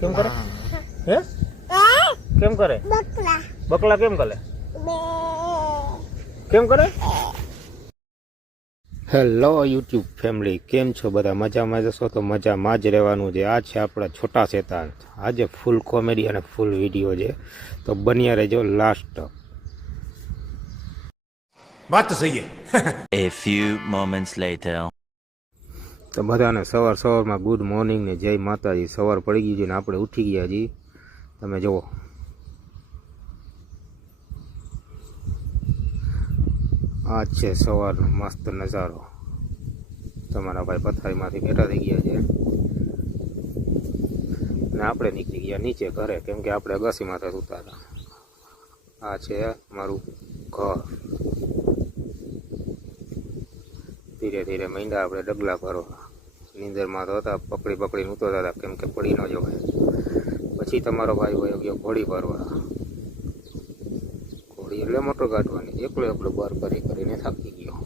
કેમ કરે હે કેમ કરે બકલા કેમ કરે કેમ કરે? હેલો યુટ્યુબ ફેમિલી, કેમ છો બધા? મજામાં જશો તો મજામાં જ રહેવાનું છે. આ છે આપણા છોટા શેતાન. આજે ફૂલ કોમેડી અને ફૂલ વિડીયો છે, તો બન્યા રહેજો લાસ્ટ. વાત તો સહી A few moments later. તો બધાને સવારમાં ગુડ મોર્નિંગ ને જય માતાજી. સવાર પડી ગઈ છે ને આપણે ઉઠી ગયા છીએ. તમે જુઓ, આ છે સવારનો મસ્ત નજારો. તમારા ભાઈ પથારીમાંથી બેઠા થઈ ગયા છે ને આપણે નીકળી ગયા નીચે ઘરે, કેમ કે આપણે અગાસીમાંથી સૂતા હતા. આ છે મારું ઘર. ધીરે ધીરે માંડ્યા આપણે ડગલા ભરવા. નીંદરમાં તો હતા, પકડીને ઉતરતા હતા, કેમ કે પડી ન જવાય. પછી તમારો ભાઈ વયો ગયો ઘોડી ભરવા. ઘોડી એટલે મોટર કાઢવાની. એકલો બહાર કરીને થાકી ગયો.